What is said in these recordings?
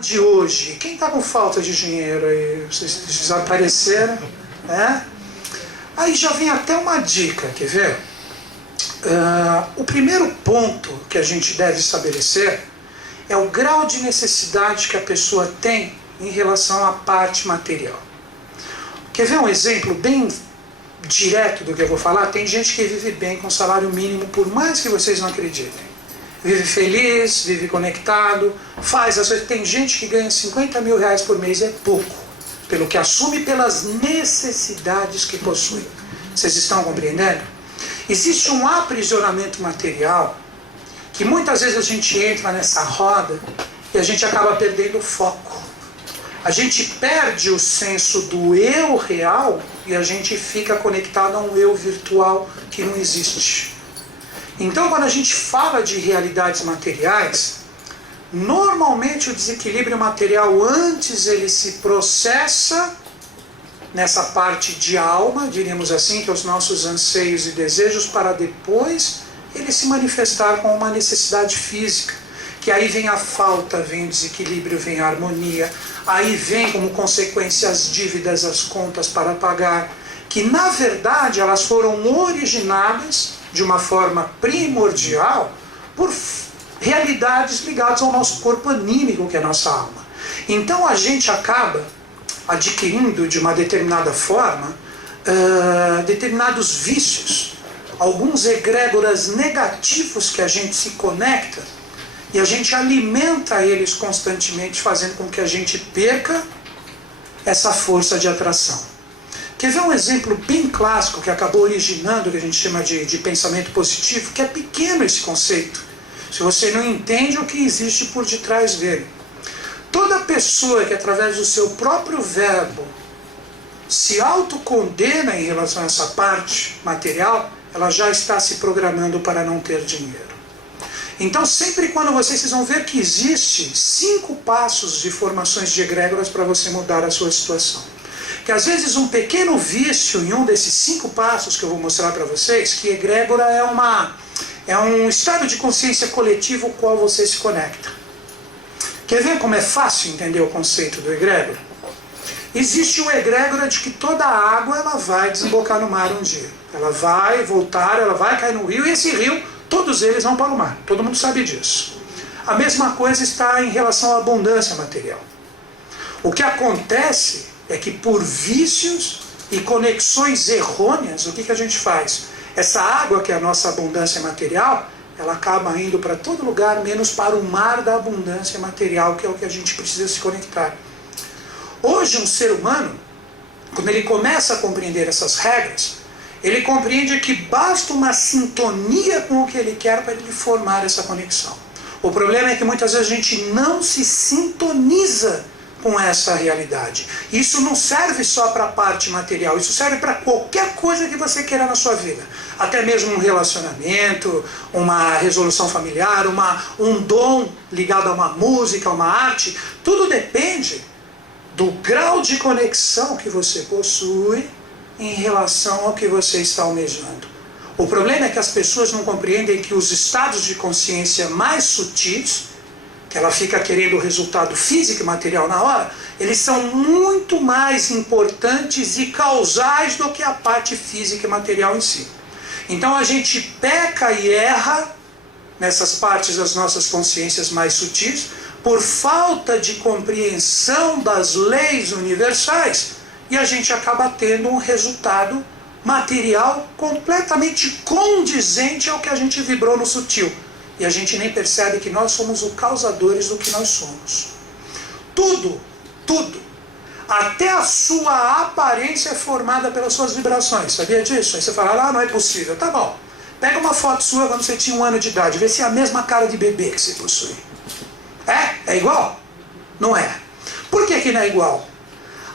De hoje, quem está com falta de dinheiro aí? Vocês desapareceram, né? Aí já vem até uma dica, quer ver? O primeiro ponto que a gente deve estabelecer é o grau de necessidade que a pessoa tem em relação à parte material. Quer ver um exemplo bem direto do que eu vou falar? Tem gente que vive bem com salário mínimo, por mais que vocês não acreditem. Vive feliz, vive conectado, faz as coisas. Tem gente que ganha 50 mil reais por mês, é pouco, pelo que assume, pelas necessidades que possui. Vocês estão compreendendo? Existe um aprisionamento material, que muitas vezes a gente entra nessa roda e a gente acaba perdendo o foco. A gente perde o senso do eu real e a gente fica conectado a um eu virtual que não existe. Então, quando a gente fala de realidades materiais, normalmente o desequilíbrio material, antes ele se processa nessa parte de alma, diríamos assim, que é os nossos anseios e desejos, para depois ele se manifestar com uma necessidade física. Que aí vem a falta, vem o desequilíbrio, vem a harmonia, aí vem como consequência as dívidas, as contas para pagar, que na verdade elas foram originadas de uma forma primordial por realidades ligadas ao nosso corpo anímico, que é a nossa alma. Então a gente acaba adquirindo de uma determinada forma determinados vícios, alguns egrégoras negativos que a gente se conecta e a gente alimenta eles constantemente, fazendo com que a gente perca essa força de atração. Quer ver um exemplo bem clássico que acabou originando o que a gente chama de pensamento positivo, que é pequeno esse conceito, se você não entende o que existe por detrás dele. Toda pessoa que através do seu próprio verbo se autocondena em relação a essa parte material, ela já está se programando para não ter dinheiro. Então sempre quando vocês vão ver que existe 5 passos de formações de egrégoras para você mudar a sua situação. Que às vezes um pequeno vício em um desses 5 passos que eu vou mostrar para vocês, que egrégora é um estado de consciência coletivo ao qual você se conecta. Quer ver como é fácil entender o conceito do egrégora? Existe uma egrégora de que toda a água ela vai desembocar no mar um dia. Ela vai voltar, ela vai cair no rio, e esse rio, todos eles vão para o mar. Todo mundo sabe disso. A mesma coisa está em relação à abundância material. O que acontece é que por vícios e conexões errôneas, o que a gente faz? Essa água que é a nossa abundância material, ela acaba indo para todo lugar, menos para o mar da abundância material, que é o que a gente precisa se conectar. Hoje um ser humano, quando ele começa a compreender essas regras, ele compreende que basta uma sintonia com o que ele quer para ele formar essa conexão. O problema é que muitas vezes a gente não se sintoniza com essa realidade. Isso não serve só para a parte material, isso serve para qualquer coisa que você queira na sua vida. Até mesmo um relacionamento, uma resolução familiar, um dom ligado a uma música, a uma arte. Tudo depende do grau de conexão que você possui em relação ao que você está almejando. O problema é que as pessoas não compreendem que os estados de consciência mais sutis, que ela fica querendo o resultado físico e material na hora, eles são muito mais importantes e causais do que a parte física e material em si. Então a gente peca e erra nessas partes das nossas consciências mais sutis por falta de compreensão das leis universais, e a gente acaba tendo um resultado material completamente condizente ao que a gente vibrou no sutil. E a gente nem percebe que nós somos os causadores do que nós somos. Tudo, até a sua aparência é formada pelas suas vibrações. Sabia disso? Aí você fala, não é possível. Tá bom. Pega uma foto sua quando você tinha 1 ano de idade, vê se é a mesma cara de bebê que você possui. É igual? Não é. Por que não é igual?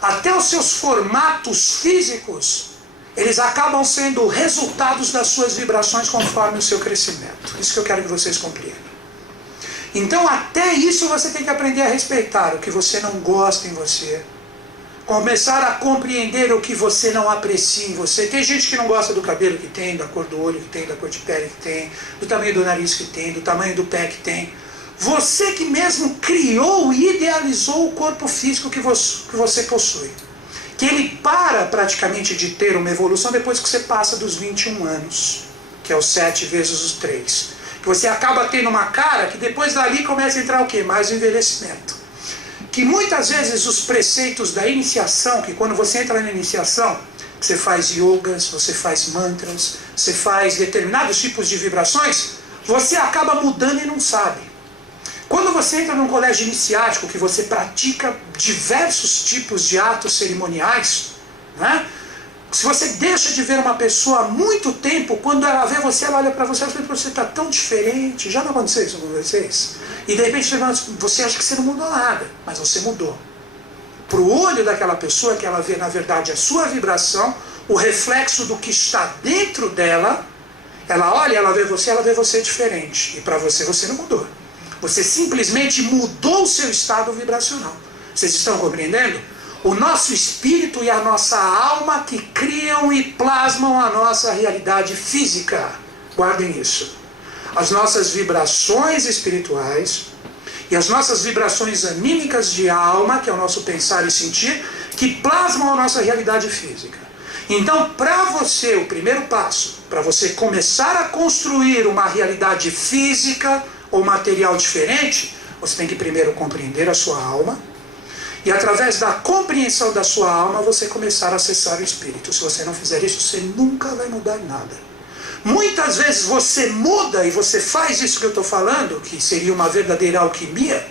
Até os seus formatos físicos, eles acabam sendo resultados das suas vibrações conforme o seu crescimento. Isso que eu quero que vocês compreendam. Então até isso você tem que aprender a respeitar o que você não gosta em você. Começar a compreender o que você não aprecia em você. Tem gente que não gosta do cabelo que tem, da cor do olho que tem, da cor de pele que tem, do tamanho do nariz que tem, do tamanho do pé que tem. Você que mesmo criou e idealizou o corpo físico que você possui. Que ele para praticamente de ter uma evolução depois que você passa dos 21 anos, que é os 7 vezes os 3. Que você acaba tendo uma cara que depois dali começa a entrar o quê? Mais o envelhecimento. Que muitas vezes os preceitos da iniciação, que quando você entra na iniciação, você faz yogas, você faz mantras, você faz determinados tipos de vibrações, você acaba mudando e não sabe. Quando você entra num colégio iniciático, que você pratica diversos tipos de atos cerimoniais, né? Se você deixa de ver uma pessoa há muito tempo, quando ela vê você, ela olha para você e fala, você está tão diferente. Já não aconteceu isso com vocês? E de repente você acha que você não mudou nada, mas você mudou. Para o olho daquela pessoa, que ela vê na verdade a sua vibração, o reflexo do que está dentro dela, ela olha, ela vê você diferente. E para você, você não mudou. Você simplesmente mudou o seu estado vibracional. Vocês estão compreendendo? O nosso espírito e a nossa alma que criam e plasmam a nossa realidade física. Guardem isso. As nossas vibrações espirituais e as nossas vibrações anímicas de alma, que é o nosso pensar e sentir, que plasmam a nossa realidade física. Então, para você, o primeiro passo, para você começar a construir uma realidade física ou material diferente, você tem que primeiro compreender a sua alma, e através da compreensão da sua alma, você começar a acessar o espírito. Se você não fizer isso, você nunca vai mudar nada. Muitas vezes você muda e você faz isso que eu estou falando, que seria uma verdadeira alquimia,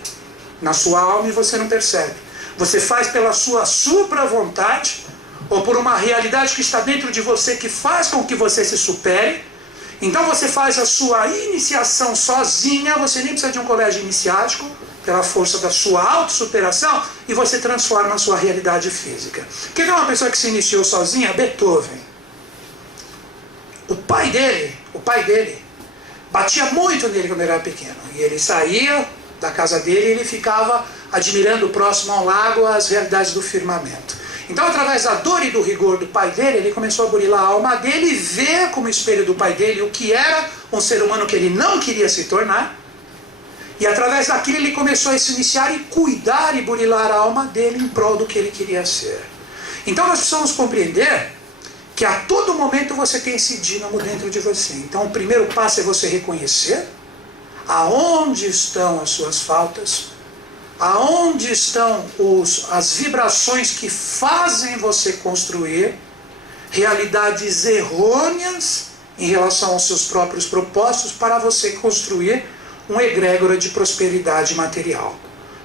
na sua alma, e você não percebe. Você faz pela sua supra-vontade, ou por uma realidade que está dentro de você, que faz com que você se supere. Então você faz a sua iniciação sozinha, você nem precisa de um colégio iniciático, pela força da sua autossuperação, e você transforma a sua realidade física. Quer ver uma pessoa que se iniciou sozinha? Beethoven. O pai dele, batia muito nele quando ele era pequeno. E ele saía da casa dele e ele ficava admirando próximo ao lago as realidades do firmamento. Então, através da dor e do rigor do pai dele, ele começou a burilar a alma dele e ver como espelho do pai dele o que era um ser humano que ele não queria se tornar. E através daquilo ele começou a se iniciar e cuidar e burilar a alma dele em prol do que ele queria ser. Então nós precisamos compreender que a todo momento você tem esse dínamo dentro de você. Então o primeiro passo é você reconhecer aonde estão as suas faltas, aonde estão as vibrações que fazem você construir realidades errôneas em relação aos seus próprios propósitos para você construir um egrégora de prosperidade material,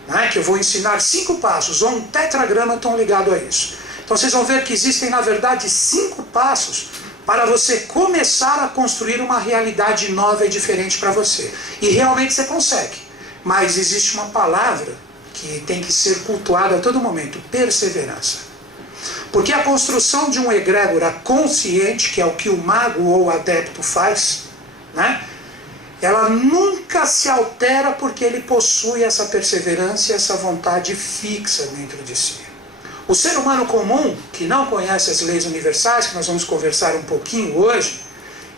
né? Que eu vou ensinar 5 passos, ou um tetragrama tão ligado a isso. Então vocês vão ver que existem na verdade 5 passos para você começar a construir uma realidade nova e diferente para você. E realmente você consegue, mas existe uma palavra que tem que ser cultuada a todo momento: perseverança. Porque a construção de um egrégora consciente, que é o que o mago ou o adepto faz, né? Ela nunca se altera porque ele possui essa perseverança e essa vontade fixa dentro de si. O ser humano comum, que não conhece as leis universais, que nós vamos conversar um pouquinho hoje,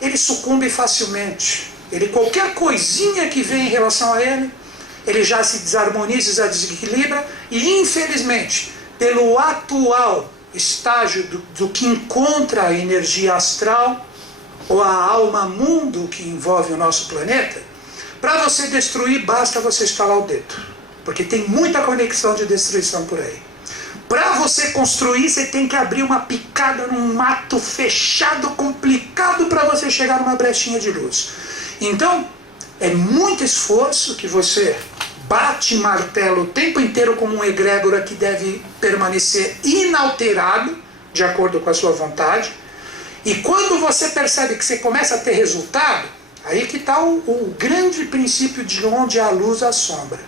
ele sucumbe facilmente. Qualquer coisinha que vem em relação a ele já se desarmoniza, já desequilibra, e infelizmente, pelo atual estágio do que encontra a energia astral, ou a alma mundo que envolve o nosso planeta, para você destruir basta você estalar o dedo, porque tem muita conexão de destruição por aí. Para você construir, você tem que abrir uma picada num mato fechado, complicado, para você chegar numa brechinha de luz. Então, é muito esforço que você bate e martela o tempo inteiro como um egrégora que deve permanecer inalterado, de acordo com a sua vontade. E quando você percebe que você começa a ter resultado, aí que está o grande princípio de onde há luz, há sombra.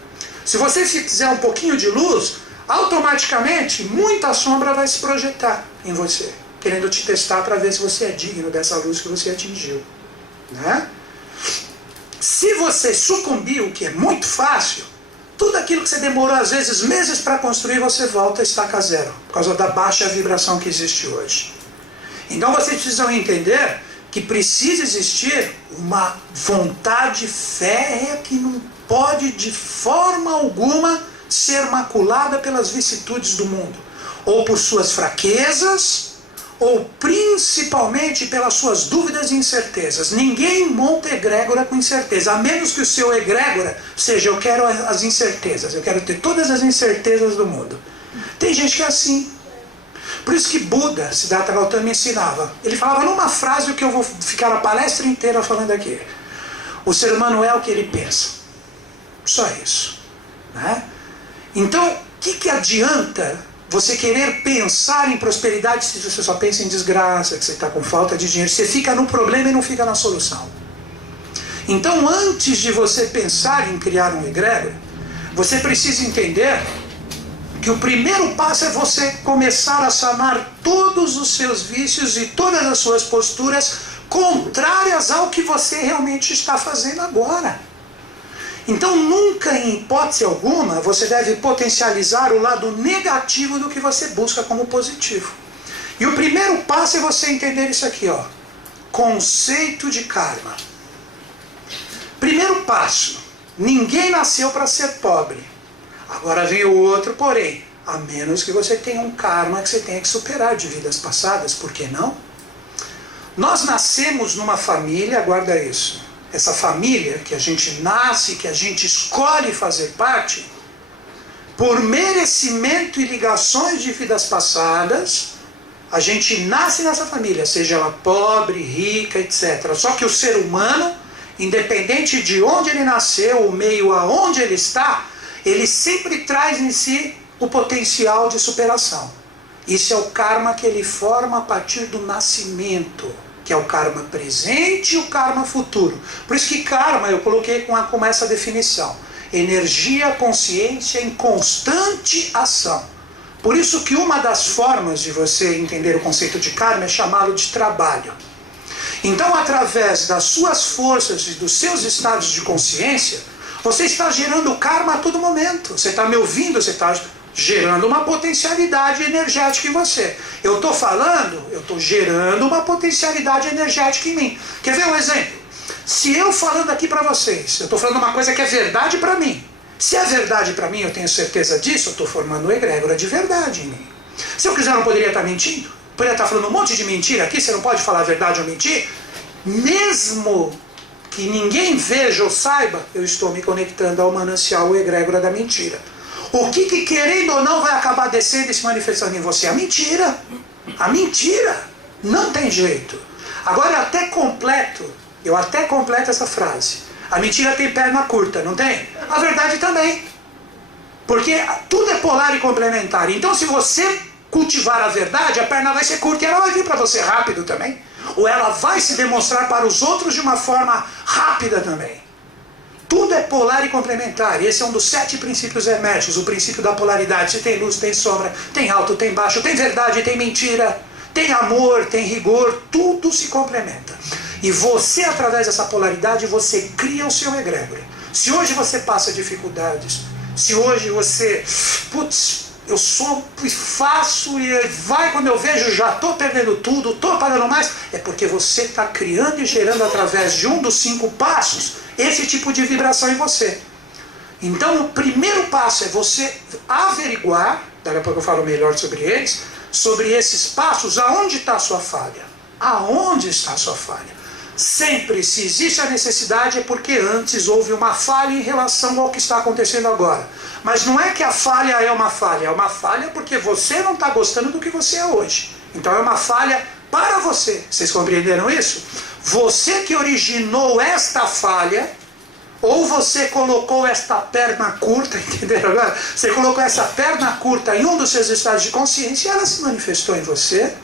Se você fizer um pouquinho de luz, automaticamente muita sombra vai se projetar em você, querendo te testar para ver se você é digno dessa luz que você atingiu, né? Se você sucumbir, o que é muito fácil, tudo aquilo que você demorou às vezes meses para construir, você volta a estaca zero, por causa da baixa vibração que existe hoje. Então vocês precisam entender que precisa existir uma vontade férrea que não pode de forma alguma ser maculada pelas vicissitudes do mundo, ou por suas fraquezas, ou principalmente pelas suas dúvidas e incertezas. Ninguém monta egrégora com incerteza, a menos que o seu egrégora seja: eu quero as incertezas, eu quero ter todas as incertezas do mundo. Tem gente que é assim. Por isso que Buda, Siddhartha Gautama, ensinava. Ele falava numa frase o que eu vou ficar a palestra inteira falando aqui: o ser humano é o que ele pensa. Só isso, né? Então, o que adianta você querer pensar em prosperidade se você só pensa em desgraça, que você está com falta de dinheiro? Você fica no problema e não fica na solução. Então, antes de você pensar em criar um egrégora, você precisa entender que o primeiro passo é você começar a sanar todos os seus vícios e todas as suas posturas contrárias ao que você realmente está fazendo agora. Então nunca, em hipótese alguma, você deve potencializar o lado negativo do que você busca como positivo. E o primeiro passo é você entender isso aqui, ó. Conceito de karma. Primeiro passo: ninguém nasceu para ser pobre. Agora vem o outro porém: a menos que você tenha um karma que você tenha que superar de vidas passadas. Por que não? Nós nascemos numa família, guarda isso, essa família que a gente nasce, que a gente escolhe fazer parte, por merecimento e ligações de vidas passadas, a gente nasce nessa família, seja ela pobre, rica, etc. Só que o ser humano, independente de onde ele nasceu, o meio aonde ele está, ele sempre traz em si o potencial de superação. Isso é o karma que ele forma a partir do nascimento, que é o karma presente e o karma futuro. Por isso que karma eu coloquei com essa definição: energia, consciência em constante ação. Por isso que uma das formas de você entender o conceito de karma é chamá-lo de trabalho. Então, através das suas forças e dos seus estados de consciência, você está gerando karma a todo momento. Você está me ouvindo, você está gerando uma potencialidade energética em você. Eu estou falando, eu estou gerando uma potencialidade energética em mim. Quer ver um exemplo? Se eu falando aqui para vocês, eu estou falando uma coisa que é verdade para mim. Se é verdade para mim, eu tenho certeza disso, eu estou formando uma egrégora de verdade em mim. Se eu quiser, eu não poderia estar mentindo? Poderia estar falando um monte de mentira aqui, você não pode falar a verdade ou mentir? Mesmo que ninguém veja ou saiba, eu estou me conectando ao manancial, o egrégora da mentira. O que querendo ou não vai acabar descendo e se manifestando em você? A mentira. A mentira. Não tem jeito. Agora eu até completo essa frase. A mentira tem perna curta, não tem? A verdade também. Porque tudo é polar e complementar. Então se você cultivar a verdade, a perna vai ser curta e ela vai vir para você rápido também. Ou ela vai se demonstrar para os outros de uma forma rápida também. Tudo é polar e complementar. E esse é um dos 7 princípios herméticos. O princípio da polaridade. Se tem luz, tem sombra, tem alto, tem baixo, tem verdade, tem mentira, tem amor, tem rigor. Tudo se complementa. E você, através dessa polaridade, você cria o seu egrégora. Se hoje você passa dificuldades, se hoje você... eu sou e faço e vai, quando eu vejo, já estou perdendo tudo, estou pagando mais, é porque você está criando e gerando através de um dos 5 passos esse tipo de vibração em você. Então o primeiro passo é você averiguar, daqui a pouco eu falo melhor sobre eles, sobre esses passos, aonde está a sua falha. Aonde está a sua falha? Sempre, se existe a necessidade, é porque antes houve uma falha em relação ao que está acontecendo agora. Mas não é que a falha é uma falha porque você não está gostando do que você é hoje. Então é uma falha para você. Vocês compreenderam isso? Você que originou esta falha, ou você colocou esta perna curta, entenderam agora? Você colocou essa perna curta em um dos seus estados de consciência e ela se manifestou em você.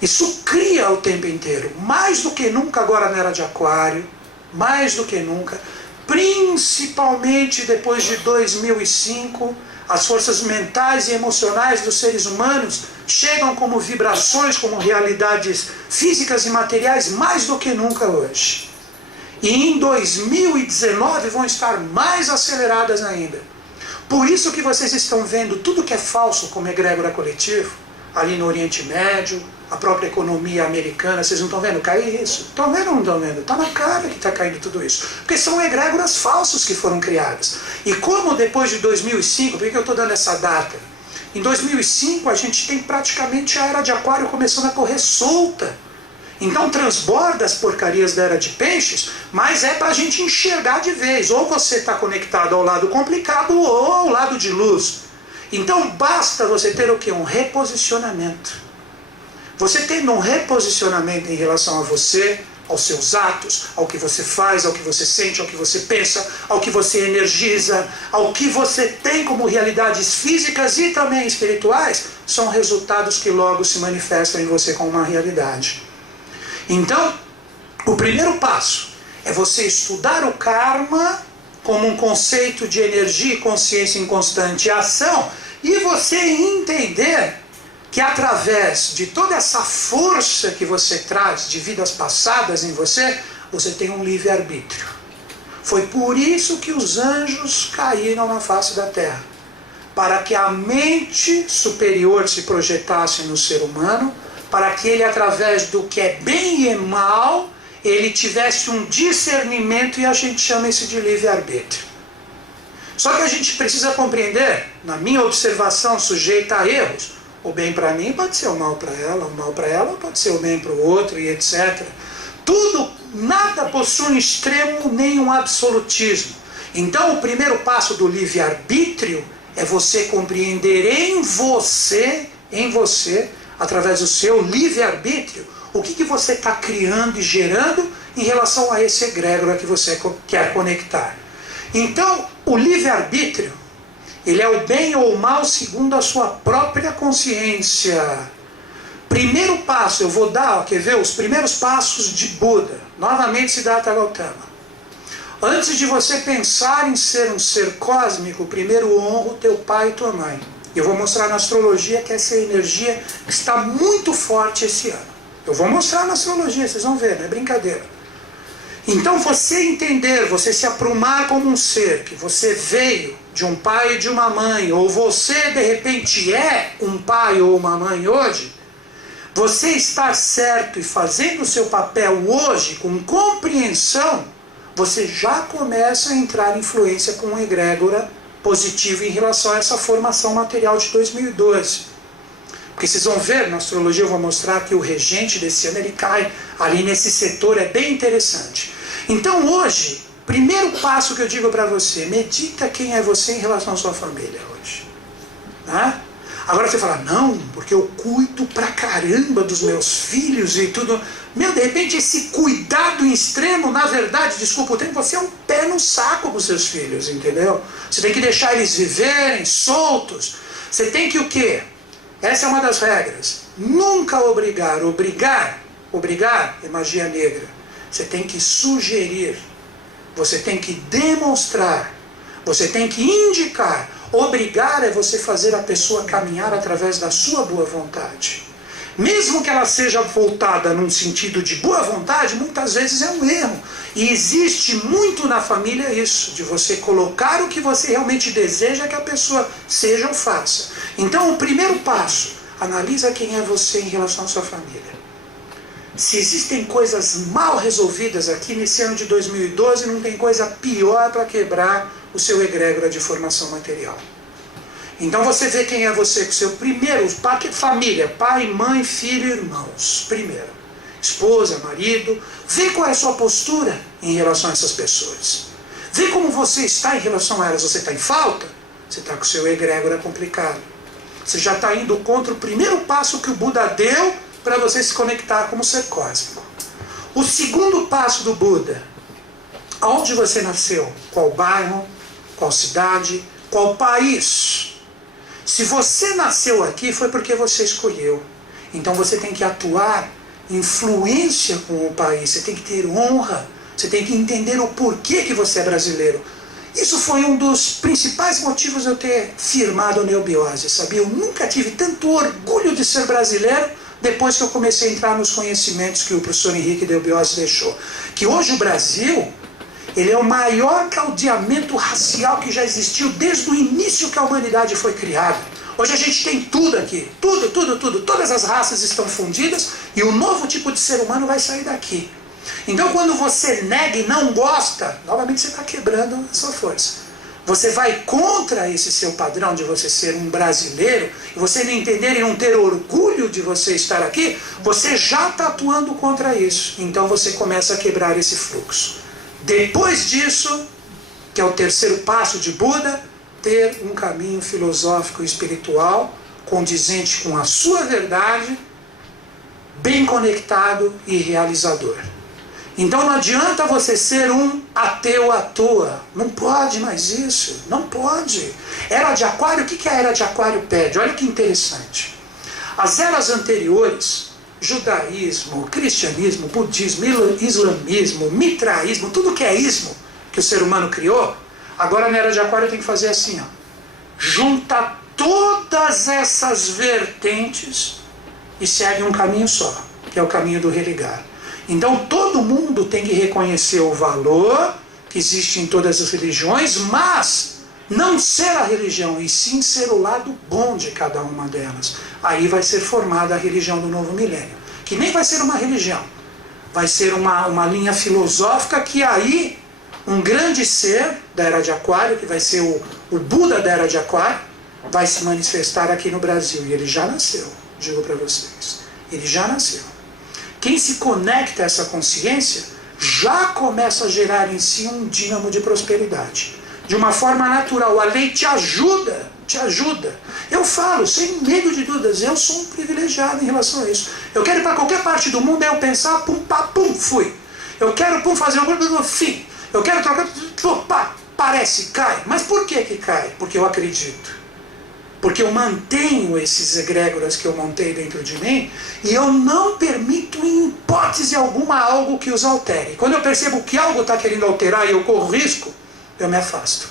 Isso cria o tempo inteiro, mais do que nunca agora na era de Aquário, mais do que nunca, principalmente depois de 2005, as forças mentais e emocionais dos seres humanos chegam como vibrações, como realidades físicas e materiais mais do que nunca hoje. E em 2019 vão estar mais aceleradas ainda. Por isso que vocês estão vendo tudo que é falso como egrégora coletivo, ali no Oriente Médio, a própria economia americana. Vocês não estão vendo cair isso? Estão vendo ou não estão vendo? Está na cara que está caindo tudo isso. Porque são egrégoras falsos que foram criadas. E como depois de 2005, por que eu estou dando essa data? Em 2005 a gente tem praticamente a era de aquário começando a correr solta. Então transborda as porcarias da era de peixes, mas é para a gente enxergar de vez. Ou você está conectado ao lado complicado ou ao lado de luz. Então basta você ter o quê? Um reposicionamento. Você tendo um reposicionamento em relação a você, aos seus atos, ao que você faz, ao que você sente, ao que você pensa, ao que você energiza, ao que você tem como realidades físicas e também espirituais, são resultados que logo se manifestam em você como uma realidade. Então, o primeiro passo é você estudar o karma como um conceito de energia e consciência em constante ação, e você entender que através de toda essa força que você traz de vidas passadas em você, você tem um livre-arbítrio. Foi por isso que os anjos caíram na face da terra, para que a mente superior se projetasse no ser humano, para que ele, através do que é bem e mal, ele tivesse um discernimento, e a gente chama isso de livre-arbítrio. Só que a gente precisa compreender, na minha observação sujeita a erros, o bem para mim pode ser o mal para ela, o mal para ela pode ser o bem para o outro, e etc. Tudo, nada possui um extremo nem um absolutismo. Então o primeiro passo do livre-arbítrio é você compreender em você, através do seu livre-arbítrio, o que você está criando e gerando em relação a esse egrégora que você quer conectar. Então, o livre-arbítrio, ele é o bem ou o mal segundo a sua própria consciência. Primeiro passo, eu vou dar, quer ver, os primeiros passos de Buda, novamente Siddhartha Gautama. Antes de você pensar em ser um ser cósmico, primeiro honra o teu pai e tua mãe. Eu vou mostrar na astrologia que essa energia está muito forte esse ano. Eu vou mostrar na astrologia, vocês vão ver, não é brincadeira. Então você entender, você se aprumar como um ser, que você veio de um pai e de uma mãe, ou você de repente é um pai ou uma mãe hoje, você estar certo e fazendo o seu papel hoje com compreensão, você já começa a entrar em influência com uma egrégora positiva em relação a essa formação material de 2012. Porque vocês vão ver, na astrologia eu vou mostrar que o regente desse ano ele cai ali nesse setor, é bem interessante. Então hoje, primeiro passo que eu digo para você, medita quem é você em relação à sua família hoje. Né? Agora você fala, não, porque eu cuido pra caramba dos meus filhos e tudo. Meu, de repente esse cuidado em extremo, na verdade, desculpa o tempo, você é um pé no saco com seus filhos, entendeu? Você tem que deixar eles viverem soltos. Você tem que o quê? Essa é uma das regras. Nunca obrigar. Obrigar é magia negra. Você tem que sugerir. Você tem que demonstrar. Você tem que indicar. Obrigar é você fazer a pessoa caminhar através da sua boa vontade. Mesmo que ela seja voltada num sentido de boa vontade, muitas vezes é um erro. E existe muito na família isso, de você colocar o que você realmente deseja que a pessoa seja ou faça. Então o primeiro passo, analisa quem é você em relação à sua família. Se existem coisas mal resolvidas aqui nesse ano de 2012, não tem coisa pior para quebrar o seu egrégora de formação material. Então você vê quem é você com seu primeiro, família, pai, mãe, filho e irmãos. Primeiro, esposa, marido, vê qual é a sua postura em relação a essas pessoas. Vê como você está em relação a elas. Você está em falta? Você está com o seu egrégora complicado. Você já está indo contra o primeiro passo que o Buda deu para você se conectar como ser cósmico. O segundo passo do Buda, aonde você nasceu? Qual bairro? Qual cidade? Qual país? Se você nasceu aqui, foi porque você escolheu. Então você tem que atuar influência com o país, você tem que ter honra, você tem que entender o porquê que você é brasileiro. Isso foi um dos principais motivos de eu ter firmado a Neobiose, sabia? Eu nunca tive tanto orgulho de ser brasileiro depois que eu comecei a entrar nos conhecimentos que o professor Henrique Neobiose deixou. Que hoje o Brasil, ele é o maior caldeamento racial que já existiu desde o início que a humanidade foi criada. Hoje a gente tem tudo aqui, tudo, todas as raças estão fundidas e o novo tipo de ser humano vai sair daqui. Então quando você nega e não gosta, novamente você está quebrando a sua força. Você vai contra esse seu padrão de você ser um brasileiro, e você não entender e não ter orgulho de você estar aqui, você já está atuando contra isso. Então você começa a quebrar esse fluxo. Depois disso, que é o terceiro passo de Buda, ter um caminho filosófico e espiritual condizente com a sua verdade, bem conectado e realizador. Então não adianta você ser um ateu à toa. Não pode mais isso. Não pode. Era de Aquário, o que a Era de Aquário pede? Olha que interessante. As eras anteriores, judaísmo, cristianismo, budismo, islamismo, mitraísmo, tudo que é ismo que o ser humano criou, agora na Era de Aquário tem que fazer assim, ó. Junta todas essas vertentes e segue um caminho só, que é o caminho do religar. Então todo mundo tem que reconhecer o valor que existe em todas as religiões, mas não ser a religião, e sim ser o lado bom de cada uma delas. Aí vai ser formada a religião do novo milênio, que nem vai ser uma religião, vai ser uma linha filosófica que aí um grande ser da Era de Aquário, que vai ser o Buda da Era de Aquário, vai se manifestar aqui no Brasil. E ele já nasceu, digo para vocês. Ele já nasceu. Quem se conecta a essa consciência já começa a gerar em si um dínamo de prosperidade. De uma forma natural. A lei te ajuda, te ajuda. Eu falo, sem medo de dúvidas, eu sou um privilegiado em relação a isso. Eu quero ir para qualquer parte do mundo, aí eu pensar, pum, pá, pum, fui. Eu quero, pum, fazer uma coisa, fim. Eu quero trocar, pum, pá, parece, cai. Mas por que cai? Porque eu acredito. Porque eu mantenho esses egrégoras que eu montei dentro de mim e eu não permito em hipótese alguma algo que os altere. Quando eu percebo que algo está querendo alterar e eu corro risco, eu me afasto.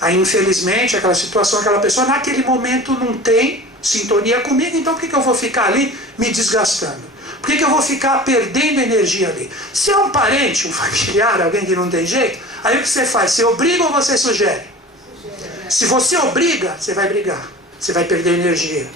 Aí infelizmente aquela situação, aquela pessoa naquele momento não tem sintonia comigo, então por que eu vou ficar ali me desgastando? Por que eu vou ficar perdendo energia ali? Se é um parente, um familiar, alguém que não tem jeito, aí o que você faz? Você obriga ou você sugere? Se você obriga, você vai brigar, você vai perder energia,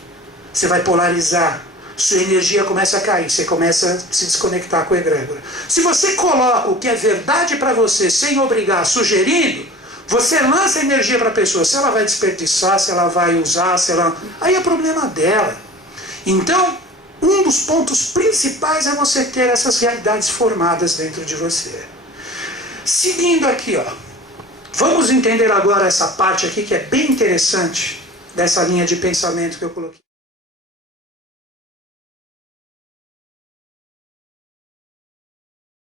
você vai polarizar, sua energia começa a cair, você começa a se desconectar com a egrégora. Se você coloca o que é verdade para você, sem obrigar, sugerindo, você lança energia para a pessoa, se ela vai desperdiçar, se ela vai usar, se ela... aí é problema dela. Então, um dos pontos principais é você ter essas realidades formadas dentro de você. Seguindo aqui, ó. Vamos entender agora essa parte aqui que é bem interessante dessa linha de pensamento que eu coloquei.